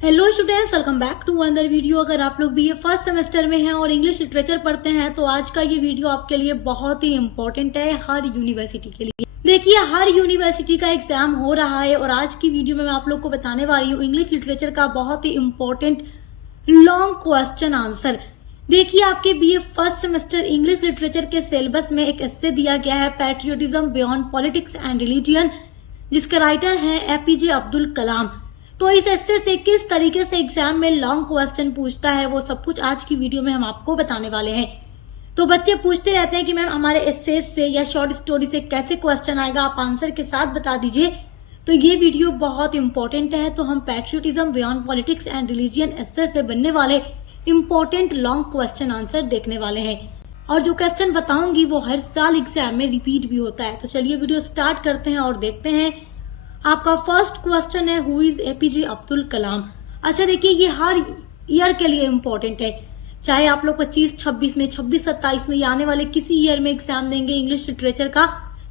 Hello students, welcome back to another video. अगर आप लोग भी ये फर्स्ट सेमेस्टर में हैं और इंग्लिश लिटरेचर पढ़ते हैं तो आज का ये वीडियो आपके लिए बहुत ही इम्पोर्टेंट है हर यूनिवर्सिटी के लिए। देखिए, हर यूनिवर्सिटी का एग्जाम हो रहा है और आज की वीडियो में मैं आप लोग को बताने वाली हूँ इंग्लिश लिटरेचर का बहुत ही इम्पोर्टेंट लॉन्ग क्वेश्चन आंसर। देखिए, आपके BA first semester English literature के सिलेबस में एक एस्से दिया गया है, patriotism beyond politics and religion, जिसके राइटर हैं एपीजे अब्दुल कलाम। तो इस एस्से से किस तरीके से एग्जाम में लॉन्ग क्वेश्चन पूछता है वो सब कुछ आज की वीडियो में हम आपको बताने वाले हैं। तो बच्चे पूछते रहते हैं कि मैम हमारे एस्से से या शॉर्ट स्टोरी से कैसे क्वेश्चन आएगा, आप आंसर के साथ बता दीजिए। तो ये वीडियो बहुत इंपॉर्टेंट है। तो हम patriotism beyond politics and religion essay से बनने वाले इंपॉर्टेंट लॉन्ग क्वेश्चन आंसर देखने वाले हैं और जो क्वेश्चन बताऊंगी वो हर साल एग्जाम में रिपीट भी होता है। तो चलिए वीडियो स्टार्ट करते हैं और देखते हैं। आपका फर्स्ट क्वेश्चन है, हु इज एपीजे अब्दुल कलाम। अच्छा, देखिए, ये हर ईयर के लिए इम्पोर्टेंट है, चाहे आप लोग 25-26 में, 26-27 में या आने वाले किसी ईयर में एग्जाम देंगे इंग्लिश लिटरेचर का,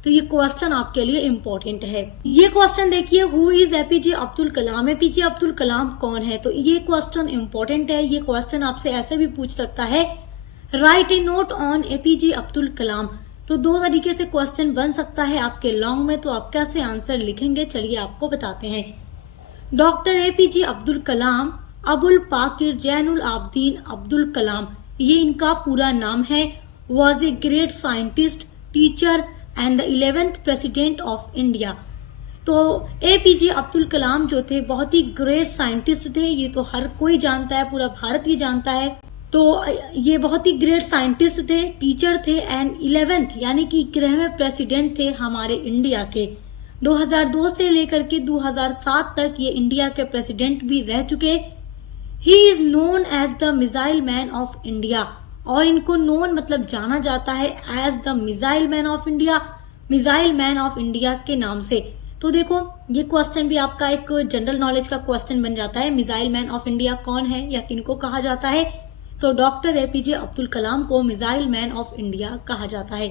तो ये क्वेश्चन आपके लिए इम्पोर्टेंट है। ये क्वेश्चन देखिए, who is APJ Abdul Kalam. APJ Abdul Kalam कौन है? तो ये क्वेश्चन इम्पोर्टेंट है। ये क्वेश्चन आपसे ऐसे भी पूछ सकता है, write a note on APJ Abdul Kalam. तो दो तरीके से क्वेश्चन बन सकता है आपके लॉन्ग में। तो आप कैसे आंसर लिखेंगे, चलिए आपको बताते हैं। डॉक्टर एपीजे अब्दुल कलाम अबुल पाकिर जैनुल आबदीन अब्दुल कलाम, ये इनका पूरा नाम है। Was a great scientist, teacher and the 11th president of India. तो एपीजे अब्दुल कलाम जो थे बहुत ही ग्रेट साइंटिस्ट थे, ये तो हर कोई जानता है, पूरा भारत ये जानता है। तो ये बहुत ही ग्रेट साइंटिस्ट थे, टीचर थे एंड 11th यानी कि 11वें प्रेसिडेंट थे हमारे इंडिया के। 2002 से लेकर के 2007 तक ये इंडिया के प्रेसिडेंट भी रह चुके। He is known as the missile man of India, और इनको नोन मतलब जाना जाता है as the missile man of India, missile man of India के नाम से। तो देखो, ये क्वेश्चन भी आपका एक जनरल नॉलेज का क्वेश्चन बन जाता है। मिसाइल मैन ऑफ इंडिया कौन है या किनको कहा जाता है? तो डॉक्टर एपीजे अब्दुल कलाम को मिसाइल मैन ऑफ इंडिया कहा जाता है।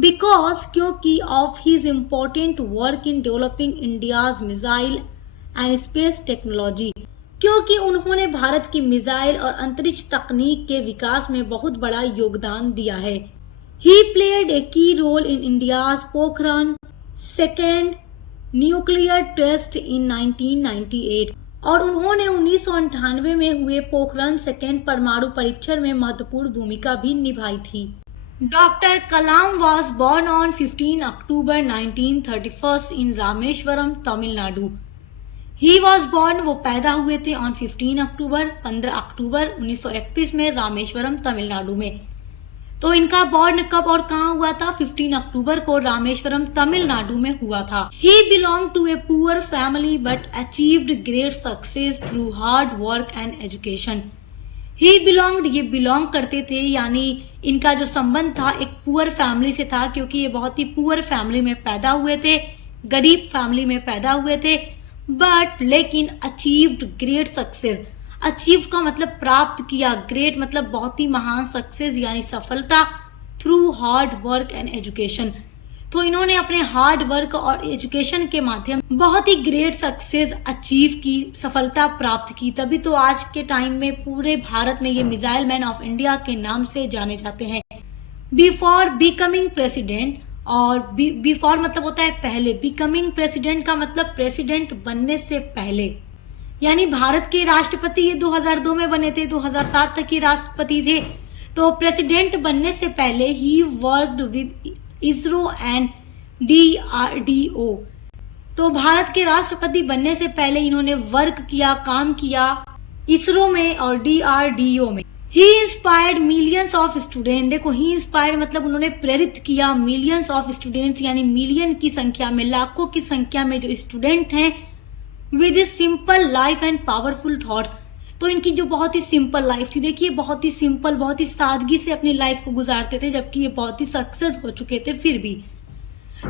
बिकॉज, क्योंकि of his important work in developing India's missile and space technology, क्योंकि उन्होंने भारत की मिसाइल और अंतरिक्ष तकनीक के विकास में बहुत बड़ा योगदान दिया है। ही played a key role in India's Pokhran second nuclear test in 1998, और उन्होंने 1998 में हुए पोखरण सेकेंड परमाणु परीक्षण में महत्वपूर्ण भूमिका भी निभाई थी। Doctor Kalam was born on 15 October 1931 in Rameswaram, Tamil Nadu. He was born, वो पैदा हुए थे ऑन 15 अक्टूबर 1931 में रामेश्वरम, तमिलनाडु में। तो इनका बॉर्न कब और कहाँ हुआ था? 15 अक्टूबर को रामेश्वरम, तमिलनाडु में हुआ था। He belong to a poor family but achieved great success through hard work and education. He belonged, ये बिलोंग करते थे, यानी इनका जो संबंध था एक पुअर फैमिली से था, क्योंकि ये बहुत ही पुअर फैमिली में पैदा हुए थे, गरीब फैमिली में पैदा हुए थे। बट लेकिन अचीव्ड ग्रेट सक्सेस, अचीव का मतलब प्राप्त किया, ग्रेट मतलब बहुत ही महान, सक्सेस यानी सफलता, through hard work and education. तो इन्होंने अपने हार्ड वर्क और एजुकेशन के माध्यम बहुत ही ग्रेट सक्सेस अचीव की, सफलता प्राप्त की। तभी तो आज के टाइम में पूरे भारत में ये मिसाइल मैन ऑफ इंडिया के नाम से जाने जाते हैं। बिफोर बिकमिंग प्रेसिडेंट, और बिफोर मतलब होता है पहले, बिकमिंग प्रेसिडेंट का मतलब प्रेसिडेंट बनने से पहले, यानी भारत के राष्ट्रपति ये 2002 में बने थे, 2007 तक के राष्ट्रपति थे। तो प्रेसिडेंट बनने से पहले he worked with ISRO and DRDO। तो भारत के राष्ट्रपति बनने से पहले इन्होंने वर्क किया, काम किया इसरो में और DRDO में। ही इंस्पायर्ड मिलियंस ऑफ स्टूडेंट, देखो ही इंस्पायर्ड मतलब उन्होंने प्रेरित किया मिलियंस ऑफ स्टूडेंट्स, यानी मिलियन की संख्या में, लाखों की संख्या में जो स्टूडेंट हैं, with a simple life and powerful thoughts. तो इनकी जो बहुत ही सिंपल लाइफ थी, देखिए बहुत ही सिंपल, बहुत ही सादगी से अपनी लाइफ को गुजारते थे, जबकि ये बहुत ही सक्सेस हो चुके थे फिर भी।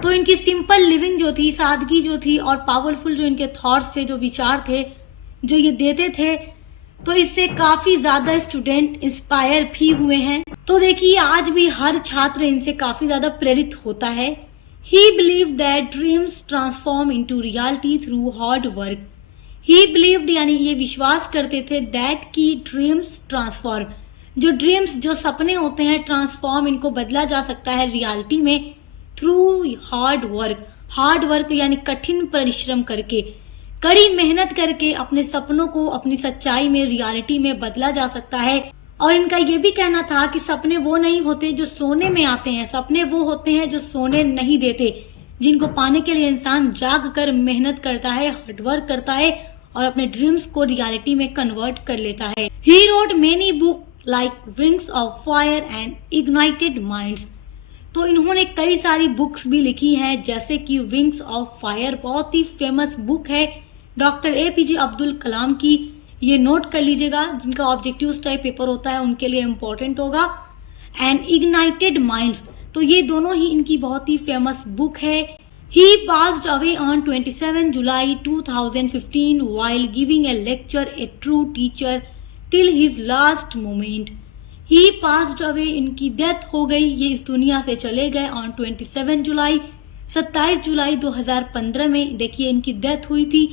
तो इनकी सिंपल लिविंग जो थी, सादगी जो थी, और पावरफुल जो इनके थॉट्स थे, जो विचार थे, जो ये देते थे, तो इससे काफी ज्यादा स्टूडेंट इंस्पायर भी हुए हैं। तो देखिए, आज भी हर छात्र इनसे काफी ज्यादा प्रेरित होता है। He believed that dreams transform into reality through hard work. He believed यानी ये विश्वास करते थे दैट की ड्रीम्स ट्रांसफॉर्म, जो ड्रीम्स जो सपने होते हैं ट्रांसफॉर्म इनको बदला जा सकता है रियलिटी में थ्रू हार्ड वर्क यानी कठिन परिश्रम करके, कड़ी मेहनत करके अपने सपनों को अपनी सच्चाई में रियलिटी में बदला जा सकता है। और इनका ये भी कहना था कि सपने वो नहीं होते जो सोने में आते हैं, सपने वो होते हैं जो सोने नहीं देते, जिनको पाने के लिए इंसान जाग कर मेहनत करता है, हार्डवर्क करता है और अपने ड्रीम्स को रियलिटी में कन्वर्ट कर लेता है। He wrote many book like Winx of fire and ignited minds, तो इन्होंने कई सारी बुक्स भी लिखी हैं जैसे कि विंग्स ऑफ फायर बहुत ही फेमस बुक है डॉक्टर APJ अब्दुल कलाम की, ये नोट कर लीजिएगा, जिनका ऑब्जेक्टिव्स टाइप पेपर होता है उनके लिए इम्पोर्टेंट होगा। एंड इग्नाइटेड माइंड्स, तो ये दोनों ही इनकी बहुत ही फेमस बुक है। He passed away on 27 July 2015 while giving a lecture, a true teacher till his last moment. He passed away, इनकी डेथ हो गई, ये इस दुनिया से चले गए on 27 जुलाई 27 जुलाई 2015 में, देखिए इनकी डेथ हुई थी।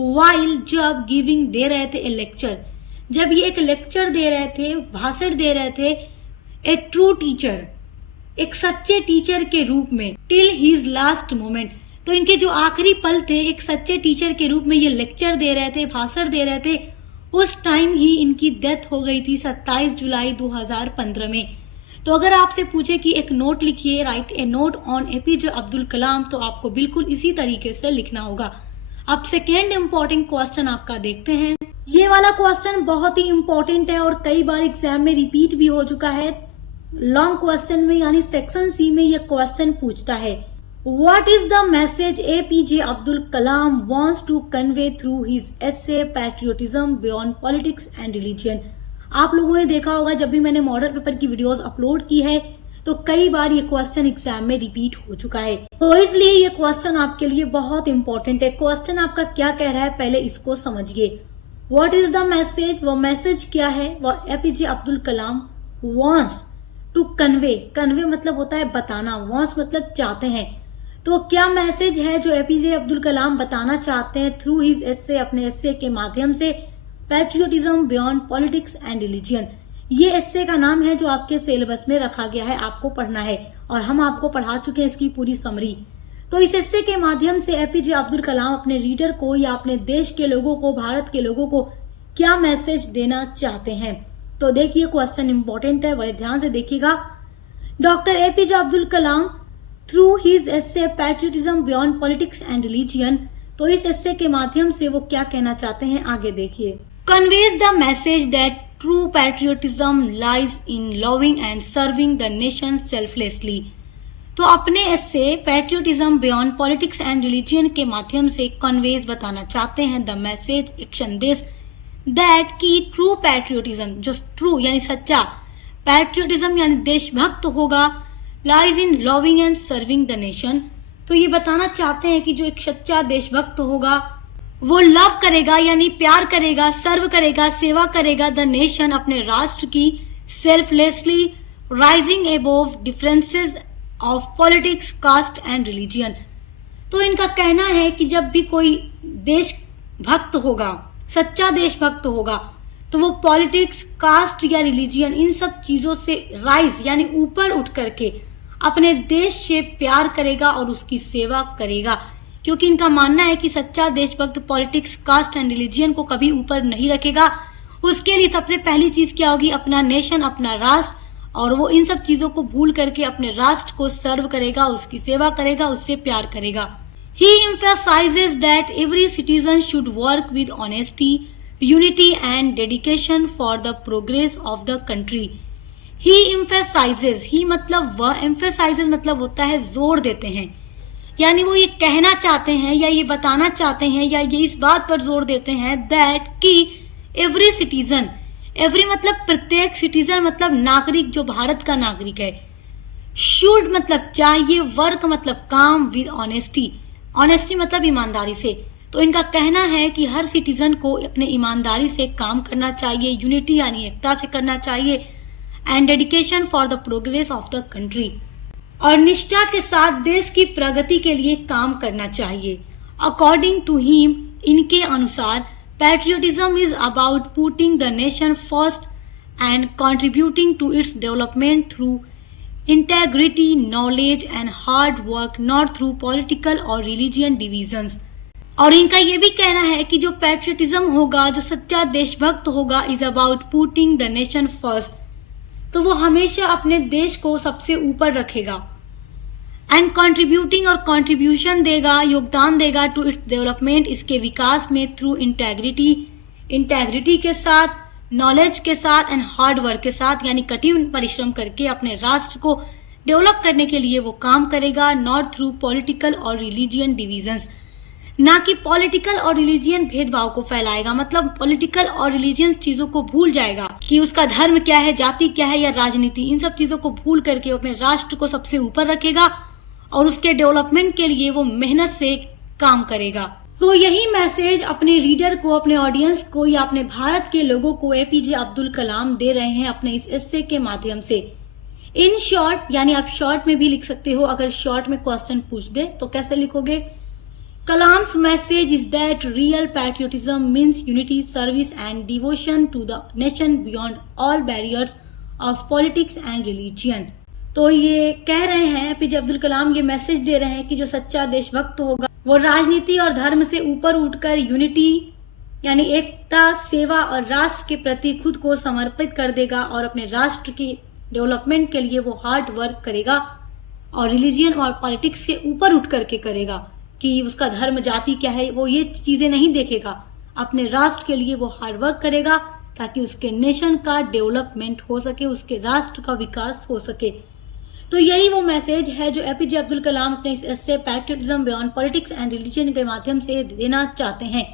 while जब गिविंग दे रहे थे ए लेक्चर, जब ये एक लेक्चर दे रहे थे, भाषण दे रहे थे, ए ट्रू टीचर एक सच्चे टीचर के रूप में, टिल हिज लास्ट मोमेंट, तो इनके जो आखिरी पल थे एक सच्चे टीचर के रूप में ये लेक्चर दे रहे थे, भाषण दे रहे थे, उस टाइम ही इनकी डेथ हो गई थी 27 जुलाई 2015 में। तो अगर आपसे पूछे कि एक नोट लिखिए, write a note on APJ Abdul Kalam, तो आपको बिल्कुल इसी तरीके से लिखना होगा। अब सेकेंड इम्पोर्टेंट क्वेश्चन आपका देखते हैं। ये वाला क्वेश्चन बहुत ही इम्पोर्टेंट है और कई बार एग्जाम में रिपीट भी हो चुका है। लॉन्ग क्वेश्चन में यानी सेक्शन C में ये क्वेश्चन पूछता है, what is the message APJ Abdul Kalam wants to convey through his essay patriotism beyond politics and religion. आप लोगों ने देखा होगा जब भी मैंने मॉडल पेपर की वीडियोस अपलोड की है तो कई बार ये क्वेश्चन एग्जाम में रिपीट हो चुका है, तो इसलिए ये क्वेश्चन आपके लिए बहुत इंपॉर्टेंट है। क्वेश्चन आपका क्या कह रहा है पहले इसको समझिए। व्हाट इज द मैसेज, वो मैसेज क्या है, वो APJ Abdul Kalam wants to convey मतलब होता है बताना, वांट्स मतलब चाहते हैं, तो क्या मैसेज है जो APJ अब्दुल कलाम बताना चाहते हैं थ्रू हिज एसे, अपने एसे के माध्यम से, patriotism beyond politics and religion. ये एसे का नाम है जो आपके सिलेबस में रखा गया है, आपको पढ़ना है और हम आपको पढ़ा चुके हैं इसकी पूरी समरी। तो इस एसे के माध्यम से APJ अब्दुल कलाम अपने रीडर को या अपने देश के लोगों को, भारत के लोगों को क्या मैसेज देना चाहते हैं। तो देखिए क्वेश्चन इंपॉर्टेंट है, बड़े ध्यान से देखिएगा। Doctor APJ Abdul Kalam through his essay patriotism beyond politics and religion, तो इस एसे के माध्यम से वो क्या कहना चाहते हैं आगे देखिए। Conveys the message that true patriotism lies in loving and serving the nation selflessly, तो अपने essay patriotism beyond politics and religion के माध्यम से कन्वेज बताना चाहते हैं द मैसेज, एक संदेश, दैट की ट्रू पैट्रियोटिज्म, जो ट्रू यानी सच्चा, पैट्रियोटिज्म यानी देशभक्त होगा, lies in loving and serving the nation, तो ये बताना चाहते हैं कि जो एक सच्चा देशभक्त होगा वो लव करेगा यानी प्यार करेगा, सर्व करेगा, सेवा करेगा द नेशन, अपने राष्ट्र की, selflessly, rising above differences of politics, caste and religion. तो इनका कहना है कि जब भी कोई देशभक्त होगा, सच्चा देशभक्त होगा, तो वो पॉलिटिक्स, कास्ट या रिलीजियन इन सब चीजों से राइज यानी ऊपर उठ करके अपने देश से प्यार करेगा और उसकी सेवा करेगा, क्योंकि इनका मानना है कि सच्चा देशभक्त पॉलिटिक्स, कास्ट एंड रिलीजियन को कभी ऊपर नहीं रखेगा। उसके लिए सबसे पहली चीज क्या होगी, अपना नेशन, अपना राष्ट्र, और वो इन सब चीजों को भूल करके अपने राष्ट्र को सर्व करेगा, उसकी सेवा करेगा, उससे प्यार करेगा। He emphasizes that every citizen should work with honesty, unity and dedication for the progress of the country. He emphasizes, he मतलब वह, emphasizes मतलब होता है जोर देते हैं, यानी वो ये कहना चाहते हैं या ये बताना चाहते हैं या ये इस बात पर जोर देते हैं दैट कि एवरी सिटीजन, एवरी मतलब प्रत्येक, सिटीजन मतलब नागरिक, जो भारत का नागरिक है, शुड मतलब चाहिए, वर्क मतलब काम, विद ऑनेस्टी, ऑनेस्टी मतलब ईमानदारी से, तो इनका कहना है कि हर सिटीजन को अपने ईमानदारी से काम करना चाहिए, यूनिटी यानी एकता से करना चाहिए, and dedication for the progress of the country, और निष्ठा के साथ देश की प्रगति के लिए काम करना चाहिए। अकॉर्डिंग टू हिम, इनके अनुसार Patriotism is about putting the nation first and contributing to its development through integrity, knowledge and hard work, not through political or religion divisions. और इनका ये भी कहना है कि जो पैट्रियटिज्म होगा, जो सच्चा देशभक्त होगा, is about putting the nation first, तो वो हमेशा अपने देश को सबसे ऊपर रखेगा, एंड कंट्रीब्यूटिंग और कंट्रीब्यूशन देगा, योगदान देगा टू इट्स डेवलपमेंट, इसके विकास में, थ्रू इंटेग्रिटी के साथ, नॉलेज के साथ एंड हार्ड वर्क के साथ, यानी कठिन परिश्रम करके अपने राष्ट्र को डेवलप करने के लिए वो काम करेगा, नॉट थ्रू पॉलिटिकल और रिलीजियन डिविजन्स, ना कि पॉलिटिकल और रिलीजियन भेदभाव को फैलाएगा, मतलब पॉलिटिकल और रिलीजियन चीजों को भूल जाएगा कि उसका धर्म क्या है, जाति क्या है या राजनीति, इन सब चीजों को भूल करके अपने राष्ट्र को सबसे ऊपर रखेगा और उसके डेवलपमेंट के लिए वो मेहनत से काम करेगा। तो यही मैसेज अपने रीडर को, अपने ऑडियंस को या अपने भारत के लोगों को एपीजे अब्दुल कलाम दे रहे हैं अपने इस एस्से के माध्यम से। इन शॉर्ट, यानी आप शॉर्ट में भी लिख सकते हो, अगर शॉर्ट में क्वेश्चन पूछ दे तो कैसे लिखोगे? Kalam's message is that real patriotism means unity, service and devotion to the nation beyond all barriers of politics and religion. तो ये कह रहे हैं एपीजे अब्दुल कलाम, ये मैसेज दे रहे हैं कि जो सच्चा देशभक्त होगा वो राजनीति और धर्म से ऊपर उठकर यूनिटी यानी एकता, सेवा और राष्ट्र के प्रति खुद को समर्पित कर देगा और अपने राष्ट्र की डेवलपमेंट के लिए वो हार्ड वर्क करेगा और रिलीजियन और पॉलिटिक्स के ऊपर उठ करके करेगा कि उसका धर्म, जाति क्या है, वो ये चीजें नहीं देखेगा, अपने राष्ट्र के लिए वो हार्ड वर्क करेगा ताकि उसके नेशन का डेवलपमेंट हो सके, उसके राष्ट्र का विकास हो सके। तो यही वो मैसेज है जो एपीजे अब्दुल कलाम अपने इस essay patriotism beyond politics and religion के माध्यम से देना चाहते हैं।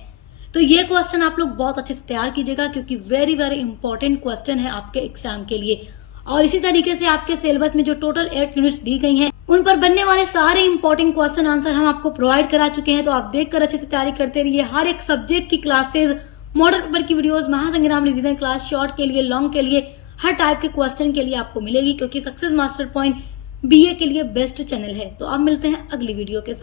तो ये क्वेश्चन आप लोग बहुत अच्छे से तैयार कीजिएगा क्योंकि वेरी वेरी इंपॉर्टेंट क्वेश्चन है आपके एग्जाम के लिए। और इसी तरीके से आपके सिलेबस में जो टोटल 8 यूनिट्स दी गई हैं उन पर बनने वाले सारे इंपॉर्टेंट क्वेश्चन आंसर हम आपको प्रोवाइड करा चुके हैं। तो आप देखकर अच्छे से तैयारी करते रहिए। हर एक सब्जेक्ट की क्लासेस, मॉडल पेपर की वीडियोस, महासंग्राम रिवीजन क्लास, शॉर्ट के लिए, लॉन्ग के लिए, हर टाइप के क्वेश्चन के लिए आपको मिलेगी क्योंकि सक्सेस मास्टर पॉइंट बीए के लिए बेस्ट चैनल है। तो अब मिलते हैं अगली वीडियो के साथ।